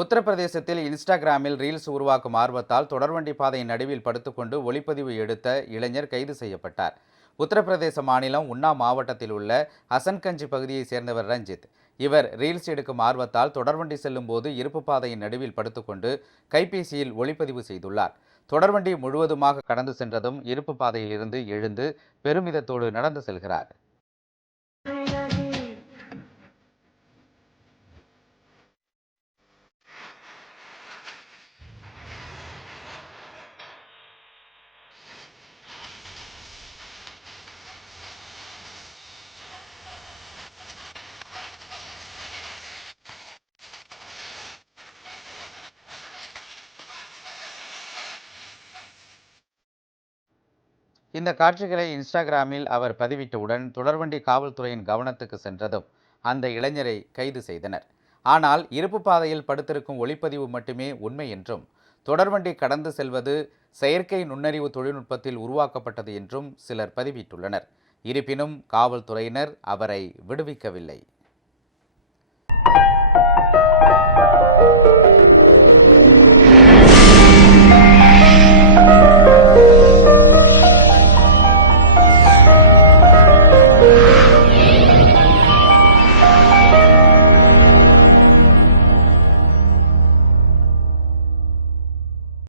உத்தரப்பிரதேசத்தில் இன்ஸ்டாகிராமில் ரீல்ஸ் உருவாக்கும் ஆர்வத்தால் தொடர்வண்டி பாதையின் நடுவில் படுத்துக்கொண்டு ஒளிப்பதிவு எடுத்த இளைஞர் கைது செய்யப்பட்டார். உத்தரப்பிரதேச மாநிலம் உன்னா மாவட்டத்தில் உள்ள ஹசன்கஞ்ச் பகுதியைச் சேர்ந்தவர் ரஞ்சித். இவர் ரீல்ஸ் எடுக்கும் ஆர்வத்தால் தொடர்வண்டி செல்லும் போது இருப்பு பாதையின் நடுவில் படுத்துக்கொண்டு கைபேசியில் ஒளிப்பதிவு செய்துள்ளார். தொடர்வண்டி முழுவதுமாக கடந்து சென்றதும் இருப்பு பாதையில் இருந்து எழுந்து பெருமிதத்தோடு நடந்து செல்கிறார். இந்த காட்சிகளை இன்ஸ்டாகிராமில் அவர் பதிவிட்டவுடன் தொடர்வண்டி காவல்துறையின் கவனத்துக்கு சென்றதும் அந்த இளைஞரை கைது செய்தனர். ஆனால் இருப்பு பாதையில் படுத்திருக்கும் ஒளிப்பதிவு மட்டுமே உண்மை என்றும், தொடர்வண்டி கடந்து செல்வது செயற்கை நுண்ணறிவு தொழில்நுட்பத்தில் உருவாக்கப்பட்டது என்றும் சிலர் பதிவிட்டுள்ளனர். இருப்பினும் காவல்துறையினர் அவரை விடுவிக்கவில்லை.